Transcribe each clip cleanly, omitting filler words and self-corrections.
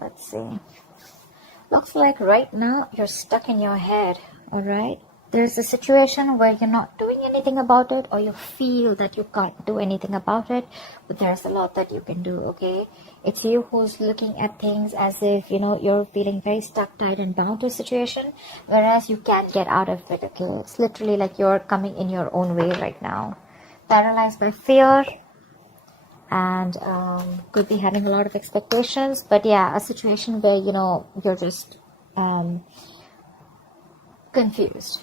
Let's see. Looks like right now you're stuck in your head, alright? There's a situation where you're not doing anything about it, or you feel that you can't do anything about it, but there's a lot that you can do, okay? It's you who's looking at things as if, you're feeling very stuck, tied, and bound to a situation, whereas you can't get out of it, okay? It's literally like you're coming in your own way right now. Paralyzed by fear, and could be having a lot of expectations, but yeah, a situation where you're just confused.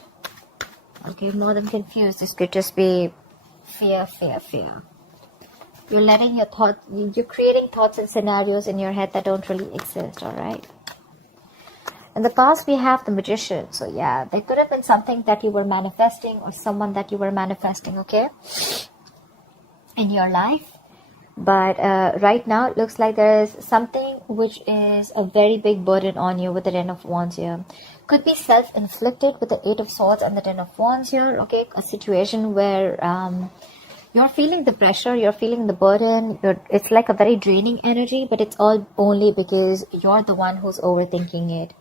Okay, more than confused, this could just be fear. You're letting your thoughts, you're creating thoughts and scenarios in your head that don't really exist. All right, in the past we have the Magician, so yeah, there could have been something that you were manifesting, or someone that you were manifesting, okay, in your life. But right now it looks like there is something which is a very big burden on you with the Ten of Wands here. Could be self-inflicted with the Eight of Swords and the Ten of Wands here. Okay, a situation where you're feeling the pressure, you're feeling the burden. It's like a very draining energy, but it's all only because you're the one who's overthinking it.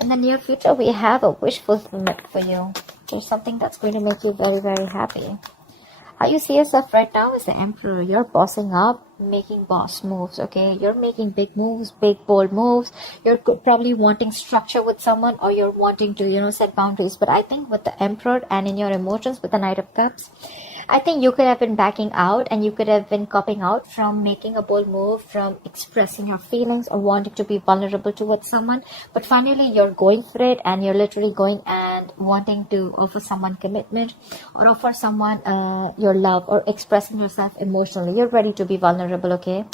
In the near future, we have a wish fulfillment for you. There's something that's going to make you very, very happy. How you see yourself right now is the Emperor. You're bossing up, making boss moves, okay? You're making big moves, big bold moves. You're probably wanting structure with someone, or you're wanting to, set boundaries. But I think with the Emperor and in your emotions with the Knight of Cups, I think you could have been backing out, and you could have been copping out from making a bold move, from expressing your feelings or wanting to be vulnerable towards someone. But finally, you're going for it, and you're literally going and wanting to offer someone commitment, or offer someone your love, or expressing yourself emotionally. You're ready to be vulnerable, okay?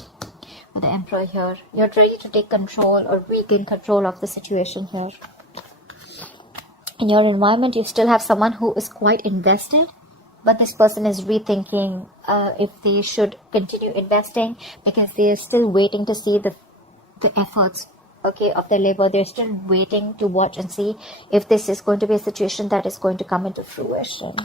With the Emperor here, you're ready to take control or regain control of the situation here. In your environment, you still have someone who is quite invested, but this person is rethinking if they should continue investing, because they are still waiting to see the efforts, okay, of their labor. They're still waiting to watch and see if this is going to be a situation that is going to come into fruition.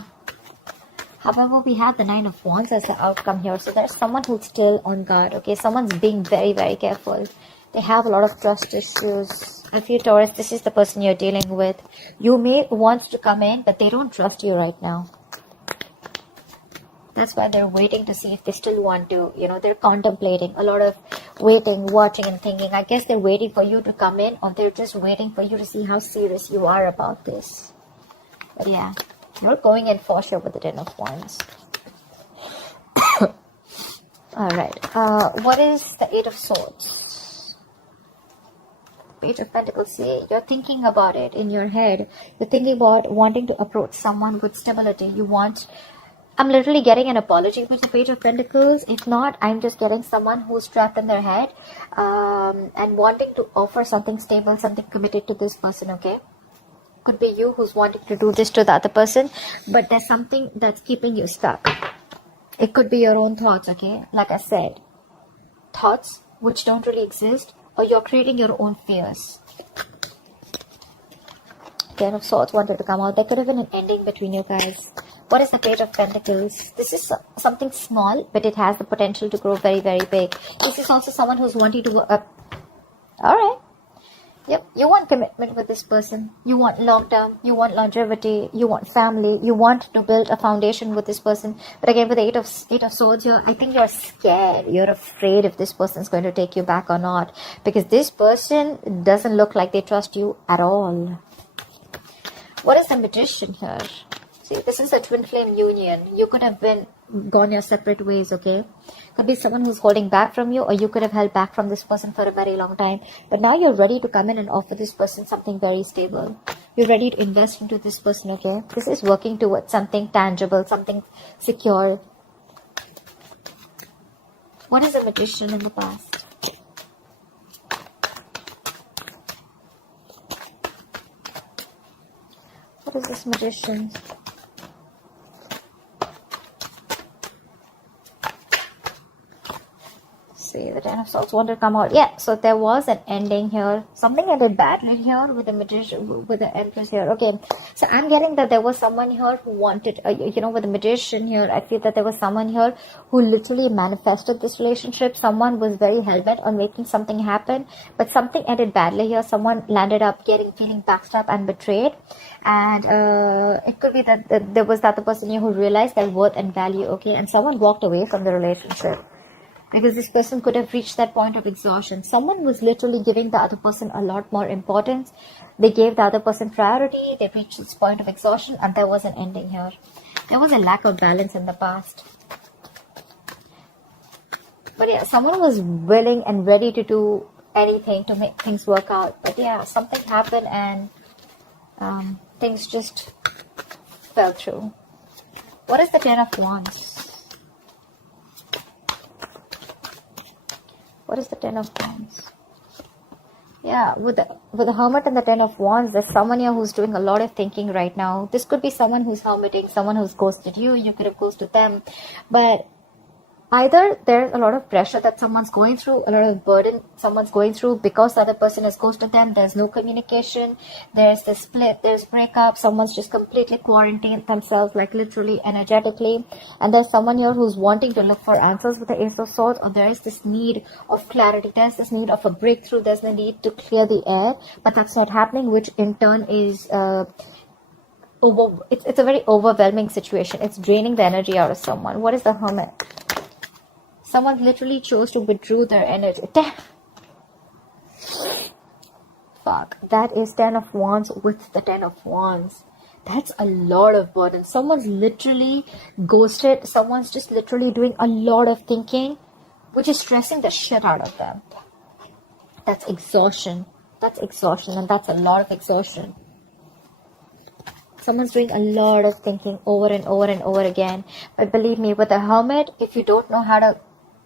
However, we have the Nine of Wands as the outcome here. So there's someone who's still on guard, okay? Someone's being very, very careful. They have a lot of trust issues. I feel, Taurus, this is the person you're dealing with. You may want to come in, but they don't trust you right now. That's why they're waiting to see if they still want to, they're contemplating, a lot of waiting, watching, and thinking. I guess they're waiting for you to come in, or they're just waiting for you to see how serious you are about this. But yeah, you're going in for sure with the Ten of Wands. Alright, what is the Eight of Swords? Page of Pentacles. See, you're thinking about it in your head. You're thinking about wanting to approach someone with stability. I'm literally getting an apology with the Page of Pentacles. If not, I'm just getting someone who's trapped in their head and wanting to offer something stable, something committed to this person, okay? Could be you who's wanting to do this to the other person, but there's something that's keeping you stuck. It could be your own thoughts, okay? Like I said, thoughts which don't really exist, or you're creating your own fears. Ten of Swords wanted to come out. There could have been an ending between you guys. What is the Page of Pentacles? This is something small, but it has the potential to grow very, very big. This is also someone who's wanting to go up. Alright. Yep, you want commitment with this person. You want long term. You want longevity. You want family. You want to build a foundation with this person. But again, with the Eight of Swords here, I think you're scared. You're afraid if this person is going to take you back or not. Because this person doesn't look like they trust you at all. What is the Magician here? See, this is a twin flame union. You could have gone your separate ways, okay? Could be someone who's holding back from you, or you could have held back from this person for a very long time. But now you're ready to come in and offer this person something very stable. You're ready to invest into this person, okay? This is working towards something tangible, something secure. What is a Magician in the past? What is this Magician? see. The Ten of Swords wanted to come out. Yeah, so there was an ending here. Something ended badly here with the Magician, with the Empress here. Okay, so I'm getting that there was someone here who wanted, you know, with the Magician here, I feel that there was someone here who literally manifested this relationship. Someone was very hell-bent on making something happen, but something ended badly here. Someone landed up feeling backstabbed and betrayed. And it could be that there was the other person here who realized their worth and value, okay, and someone walked away from the relationship because this person could have reached that point of exhaustion. Someone was literally giving the other person a lot more importance. They gave the other person priority. They reached this point of exhaustion, and there was an ending here. There was a lack of balance in the past. But yeah, someone was willing and ready to do anything to make things work out. But yeah, something happened and things just fell through. What is the Ten of Wands? What is the Ten of Wands? Yeah, with the Hermit and the Ten of Wands, there's someone here who's doing a lot of thinking right now. This could be someone who's hermiting, someone who's ghosted you. You could have ghosted them. But either there's a lot of pressure that someone's going through, a lot of burden someone's going through because the other person has ghosted them. There's no communication. There's the split. There's breakup. Someone's just completely quarantined themselves, like literally, energetically. And there's someone here who's wanting to look for answers with the Ace of Swords, or there is this need of clarity. There's this need of a breakthrough. There's the need to clear the air, but that's not happening, which in turn is it's a very overwhelming situation. It's draining the energy out of someone. What is the Hermit? Someone literally chose to withdraw their energy. Fuck. That is Ten of Wands with the Ten of Wands. That's a lot of burden. Someone's literally ghosted. Someone's just literally doing a lot of thinking, which is stressing the shit out of them. That's exhaustion. That's exhaustion, and that's a lot of exhaustion. Someone's doing a lot of thinking over and over and over again. But believe me, with the Hermit, if you don't know how to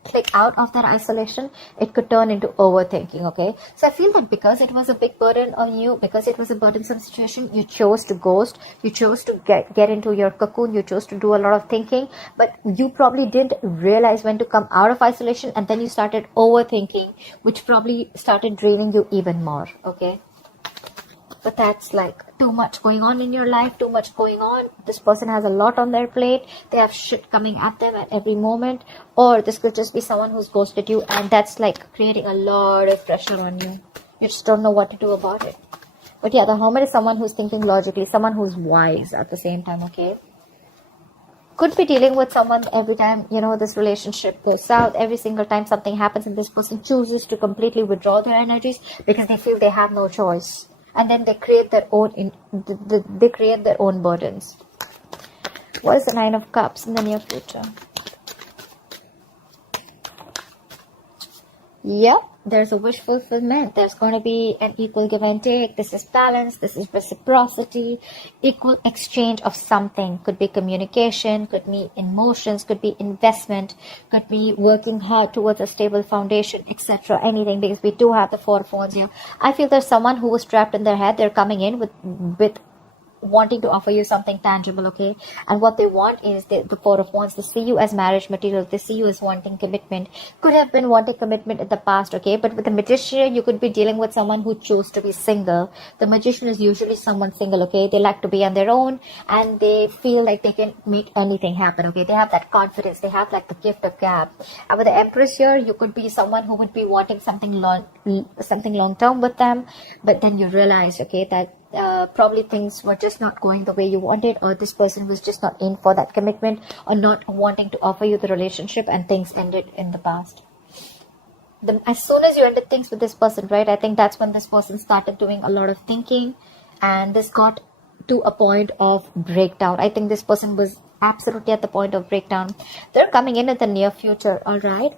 click out of that isolation, it could turn into overthinking, okay? So I feel that because it was a big burden on you, because it was a burdensome situation, you chose to ghost, you chose to get into your cocoon, you chose to do a lot of thinking, but you probably didn't realize when to come out of isolation, and then you started overthinking, which probably started draining you even more, okay? But that's like too much going on in your life, too much going on. This person has a lot on their plate. They have shit coming at them at every moment. Or this could just be someone who's ghosted you, and that's like creating a lot of pressure on you. You just don't know what to do about it. But yeah, the Hermit is someone who's thinking logically, someone who's wise at the same time, okay? Could be dealing with someone every time, you know, this relationship goes south. Every single time something happens and this person chooses to completely withdraw their energies because they feel they have no choice. And then they create their own they create their own burdens. What is the Nine of Cups in the near future? Yep, there's a wish fulfillment. There's going to be an equal give and take. This is balance. This is reciprocity. Equal exchange of something. Could be communication, could be emotions, could be investment, could be working hard towards a stable foundation, etc. Anything, because we do have the Four of Wands here. I feel there's someone who was trapped in their head. They're coming in with wanting to offer you something tangible, okay? And what they want is the Four of Wands. They see you as marriage material. They see you as wanting commitment. Could have been wanting commitment in the past, okay? But with the Magician, you could be dealing with someone who chose to be single. The Magician is usually someone single, okay? They like to be on their own, and they feel like they can make anything happen, okay? They have that confidence. They have like the gift of gab. And with the Empress here, you could be someone who would be wanting something long term with them, but then you realize, okay, that probably things were just not going the way you wanted, or this person was just not in for that commitment, or not wanting to offer you the relationship, and things ended in the past. As soon as you ended things with this person, right, I think that's when this person started doing a lot of thinking, and this got to a point of breakdown. I think this person was absolutely at the point of breakdown. They're coming in the near future, all right?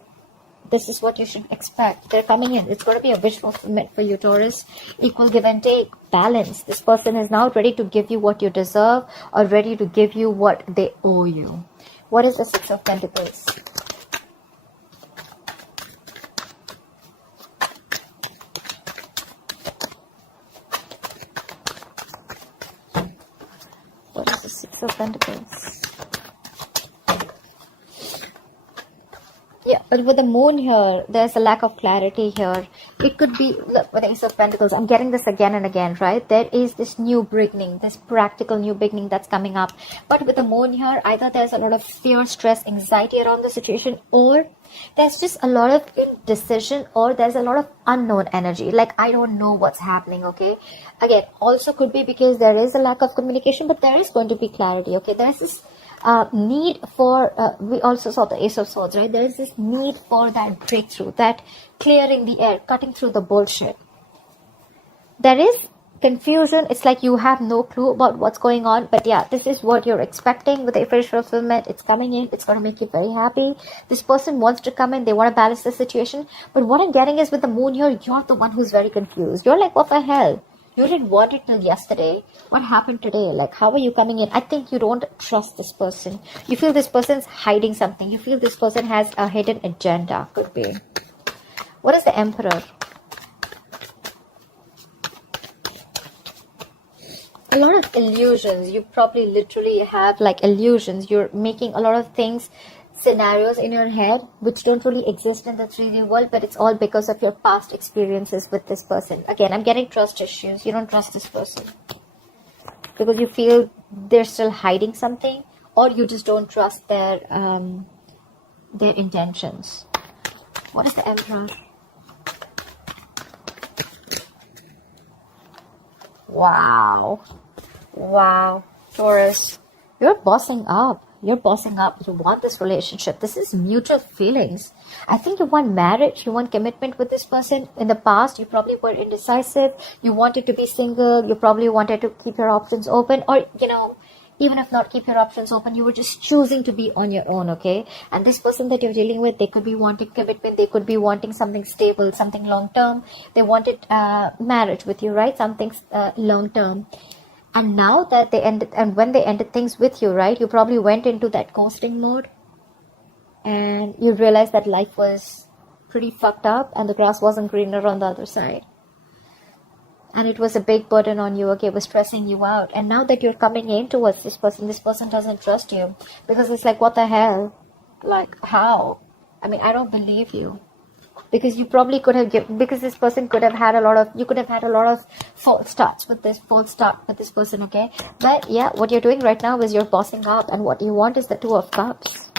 This is what you should expect. They're coming in. It's going to be a wish fulfillment for you, Taurus. Equal give and take. Balance. This person is now ready to give you what you deserve, or ready to give you what they owe you. What is the Six of Pentacles? What is the Six of Pentacles? Yeah. But with the moon here, there's a lack of clarity here. It could be, look, with the Ace of Pentacles, I'm getting this again and again, right? There is this new beginning, this practical new beginning that's coming up. But with the moon here, either there's a lot of fear, stress, anxiety around the situation, or there's just a lot of indecision, or there's a lot of unknown energy. Like, I don't know what's happening, okay? Again, also could be because there is a lack of communication, but there is going to be clarity, okay? There's this need for, we also saw the Ace of Swords, right? There is this need for that breakthrough, that clearing the air, cutting through the bullshit. There is confusion. It's like you have no clue about what's going on, but yeah, this is what you're expecting with the official fulfillment. It's coming in. It's going to make you very happy. This person wants to come in. They want to balance the situation, but what I'm getting is with the moon here, you're the one who's very confused. You're like, what the hell? You didn't want it till yesterday. What happened today? Like, how are you coming in? I think you don't trust this person. You feel this person's hiding something. You feel this person has a hidden agenda. Could be. What is the Emperor? A lot of illusions. You probably literally have like illusions. You're making a lot of things, scenarios in your head which don't really exist in the 3D world, but it's all because of your past experiences with this person. Again, I'm getting trust issues. You don't trust this person because you feel they're still hiding something, or you just don't trust their intentions. What is the Emperor? Wow. Wow. Taurus, you're bossing up. You're bossing up. You want this relationship. This is mutual feelings. I think you want marriage. You want commitment with this person. In the past, you probably were indecisive. You wanted to be single. You probably wanted to keep your options open. Or, you know, even if not keep your options open, you were just choosing to be on your own, okay? And this person that you're dealing with, they could be wanting commitment. They could be wanting something stable, something long-term. They wanted marriage with you, right? Something long-term. And now that they ended, and when they ended things with you, right, you probably went into that ghosting mode and you realized that life was pretty fucked up and the grass wasn't greener on the other side. And it was a big burden on you, okay, it was stressing you out. And now that you're coming in towards this person doesn't trust you because it's like, what the hell? Like, how? I mean, I don't believe you. Because you probably could have given, because this person could have had a lot of, you could have had a lot of false start with this person, okay? But yeah, what you're doing right now is you're bossing up, and what you want is the Two of Cups.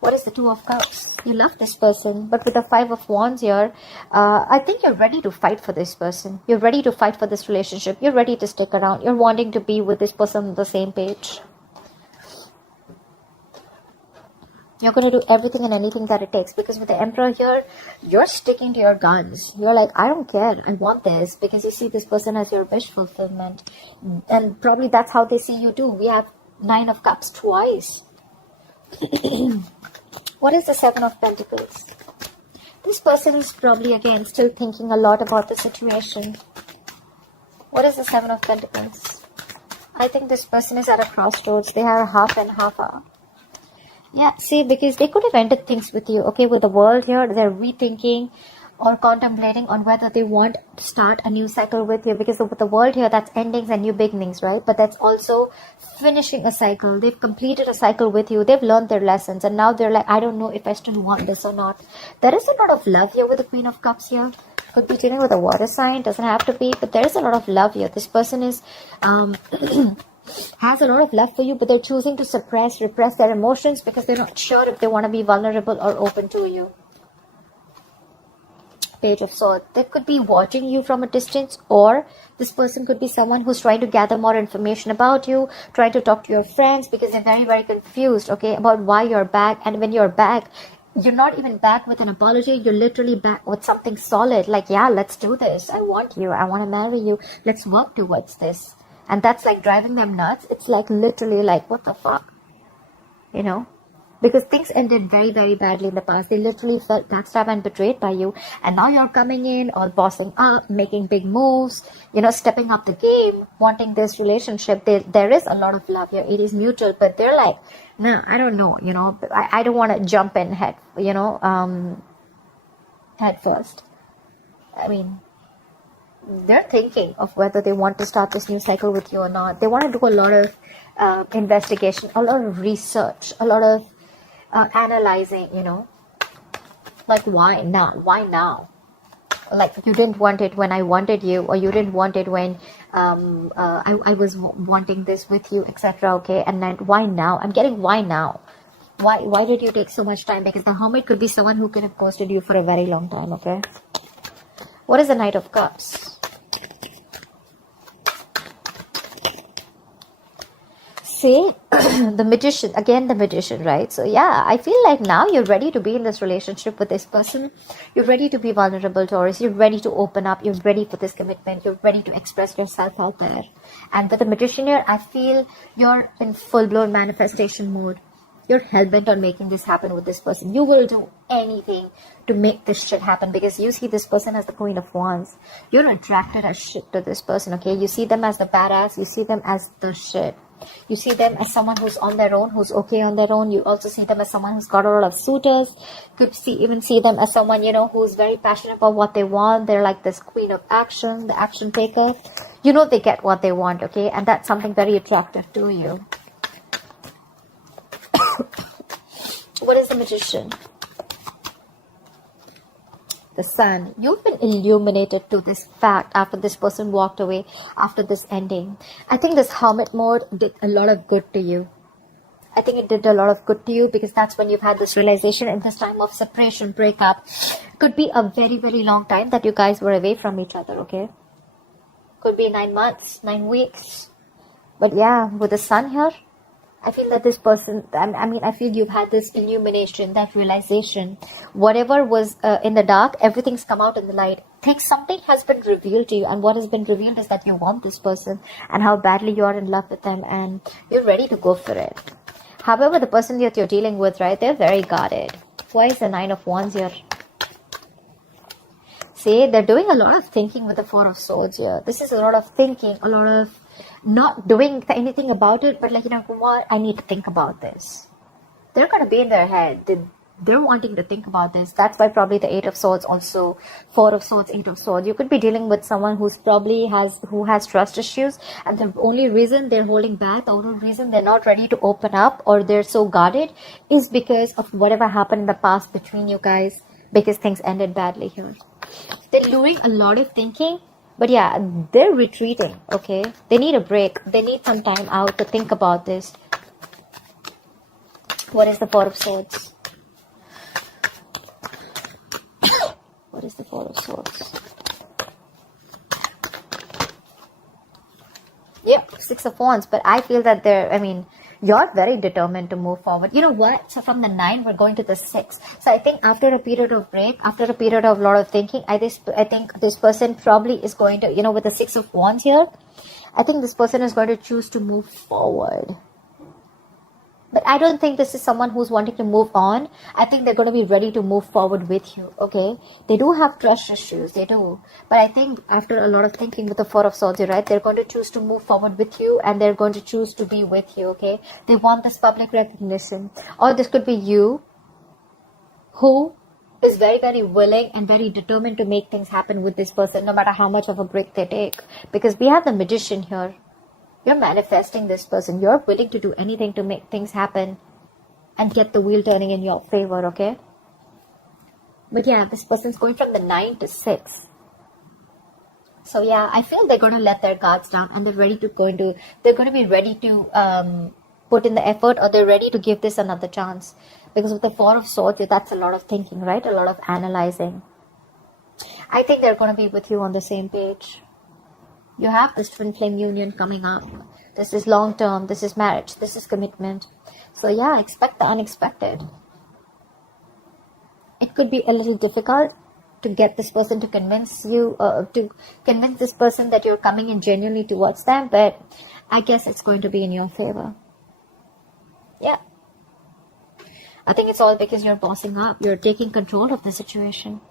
What is the Two of Cups? You love this person, but with the Five of Wands here, I think you're ready to fight for this person. You're ready to fight for this relationship. You're ready to stick around. You're wanting to be with this person on the same page. You're going to do everything and anything that it takes, because with the Emperor here, you're sticking to your guns. You're like, I don't care. I want this, because you see this person as your wish fulfillment. And probably that's how they see you too. We have Nine of Cups twice. What is the Seven of Pentacles? This person is probably, again, still thinking a lot about the situation. What is the Seven of Pentacles? I think this person is at a crossroads. They have half and half up. Yeah, see, because they could have ended things with you, okay? With the world here, they're rethinking or contemplating on whether they want to start a new cycle with you. Because with the world here, that's endings and new beginnings, right? But that's also finishing a cycle. They've completed a cycle with you. They've learned their lessons. And now they're like, I don't know if I still want this or not. There is a lot of love here with the Queen of Cups here. Could be dealing with a water sign. Doesn't have to be. But there is a lot of love here. This person is... has a lot of love for you, but they're choosing to repress their emotions because they're not sure if they want to be vulnerable or open to you. Page of Swords. They could be watching you from a distance, or this person could be someone who's trying to gather more information about you, trying to talk to your friends because they're very, very confused, okay, about why you're back. And when you're back, you're not even back with an apology. You're literally back with something solid, like, yeah, let's do this. I want you. I want to marry you. Let's work towards this. And that's like driving them nuts. It's like literally like, what the fuck? You know? Because things ended very, very badly in the past. They literally felt backstabbed and betrayed by you. And now you're coming in, all bossing up, making big moves, you know, stepping up the game, wanting this relationship. There is a lot of love here. It is mutual, but they're like, no, I don't know, you know. I don't want to jump in head first. I mean... they're thinking of whether they want to start this new cycle with you or not. They want to do a lot of investigation, a lot of research, a lot of analyzing, you know. Like, why now? Why now? Like, you didn't want it when I wanted you, or you didn't want it when I was wanting this with you, etc. Okay, and then why now? I'm getting why now. Why did you take so much time? Because the Hermit could be someone who could have ghosted you for a very long time. Okay, what is the Knight of Cups? See, the Magician, again the Magician, right? So yeah, I feel like now you're ready to be in this relationship with this person. You're ready to be vulnerable, Taurus. You're ready to open up. You're ready for this commitment. You're ready to express yourself out there. And with the Magician here, I feel you're in full-blown manifestation mode. You're hell-bent on making this happen with this person. You will do anything to make this shit happen, because you see this person as the Queen of Wands. You're attracted as shit to this person, okay? You see them as the badass. You see them as the shit. You see them as someone who's on their own, who's okay on their own. You also see them as someone who's got a lot of suitors. Could even see them as someone, you know, who's very passionate about what they want. They're like this queen of action, the action taker. You know they get what they want, okay? And that's something very attractive to you. What is the Magician? The Sun. You've been illuminated to this fact after this person walked away, after this ending. I think this Hermit mode did a lot of good to you. I think it did a lot of good to you, because that's when you've had this realization in this time of separation, breakup. Could be a very, very long time that you guys were away from each other, okay? Could be 9 months, 9 weeks. But yeah, with the Sun here, I feel that this person, I feel you've had this illumination, that realization. Whatever was in the dark, everything's come out in the light. Think something has been revealed to you, and what has been revealed is that you want this person and how badly you are in love with them, and you're ready to go for it. However, the person that you're dealing with, right, they're very guarded. Why is the Nine of Wands here? See, they're doing a lot of thinking with the Four of Swords here. This is a lot of thinking, a lot of not doing anything about it, but like, you know what, I need to think about this. They're going to be in their head. They're wanting to think about this. That's why probably the Eight of Swords, also Four of Swords, Eight of Swords. You could be dealing with someone who has trust issues, and the only reason they're holding back, the only reason they're not ready to open up, or they're so guarded, is because of whatever happened in the past between you guys, because things ended badly here. They're doing a lot of thinking. But yeah, they're retreating, okay? They need a break. They need some time out to think about this. What is the Four of Swords? What is the Four of Swords? Yep, Six of Wands. But I feel that you're very determined to move forward. You know what? So from the 9, we're going to the 6. So I think after a period of break, after a period of a lot of thinking, I think this person probably is going to, you know, with the 6 of Wands here, I think this person is going to choose to move forward. But I don't think this is someone who's wanting to move on. I think they're going to be ready to move forward with you, okay? They do have trust issues, they do. But I think after a lot of thinking with the Four of Swords, right, they're going to choose to move forward with you, and they're going to choose to be with you, okay? They want this public recognition. Or this could be you, who is very, very willing and very determined to make things happen with this person, no matter how much of a break they take. Because we have the Magician here. You're manifesting this person. You're willing to do anything to make things happen and get the wheel turning in your favor, okay? But yeah, this person's going from the 9 to 6. So yeah, I feel they're going to let their guards down, and they're going to be ready to put in the effort, or they're ready to give this another chance. Because with the Four of Swords, that's a lot of thinking, right? A lot of analyzing. I think they're going to be with you on the same page. You have this twin flame union coming up. This is long term. This is marriage. This is commitment. So yeah, expect the unexpected. It could be a little difficult to get this person to convince you, to convince this person that you're coming in genuinely towards them. But I guess it's going to be in your favor. Yeah. I think it's all because you're bossing up. You're taking control of the situation.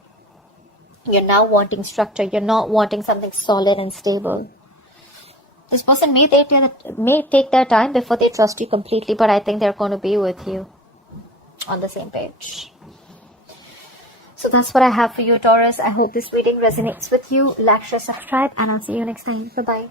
You're now wanting structure. You're not wanting something solid and stable. This person may take their time before they trust you completely, but I think they're going to be with you on the same page. So that's what I have for you, Taurus. I hope this reading resonates with you. Like, share, subscribe, and I'll see you next time. Bye-bye.